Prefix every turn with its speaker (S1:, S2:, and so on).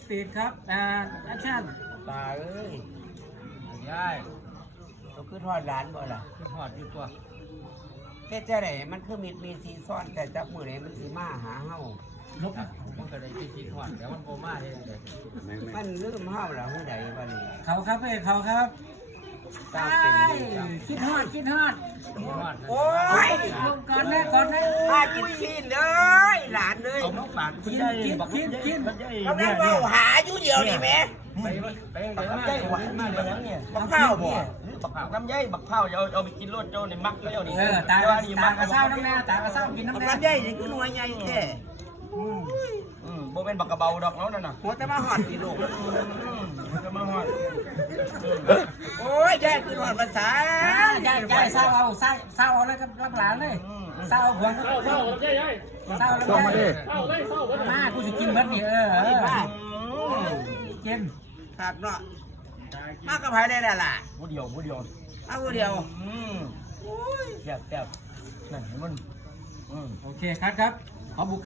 S1: ปีดครับแอคชั่น
S2: ตาเอ้ย
S1: ยาย
S2: เราคือทอดร้านบ่ล่ะ
S1: ขึ้นหอดอยู่ตัว
S2: แค่จะไหนมันคือมีสีซ้อนแต่จับมือไหนมันสีมาหาเฮา
S1: ลุกมันก็ได้คิดหอดแต่มันโกมาได้เลย
S2: มันลืมเฮาแล้วผู้ใดบ้านี้
S1: เขาครับเขาครับ
S2: ตาเป็น
S1: คิดฮอด
S2: โอ้ย
S1: ก่อนนะ
S2: มากินซีนเลยหลานเลย
S1: เอามาฝากกิน
S2: กำลังเฝ้าหาอยู่เดียวนี่แม่
S1: ไปน้ำใจหวานมากเลยนะเนี่ย
S2: บักข้าวบ่
S3: บักน้ำใยบักข้าวเอาไปกินรสเจ้าในมักแล้วนี่
S1: ตากระเซ้าน้ำแน่ตากระเซ้ากินน้ำ
S2: บัก
S1: แน่
S2: ลำไยนี่คือหน่วยใหญ่แท้
S3: โบเป็นบักกระเบาดอกเนาะนั่นน่ะ
S2: หัวแต่มาหอดกี่ลูก
S3: จะมาหอด
S2: โอ้ยแย่คือหอดภาษา
S1: ย่ายเศร้าเอาเลยกับรับหลานเลยเศร้าหัวเศร้ามากูสิกินเบิดนี่กิน
S2: ครับเนาะมากกับไผได้ล่ะ
S3: ผู้เดียว
S2: เอาผู้เดียว
S3: แซ่บนั่นมัน
S1: โอเคครับขอบุก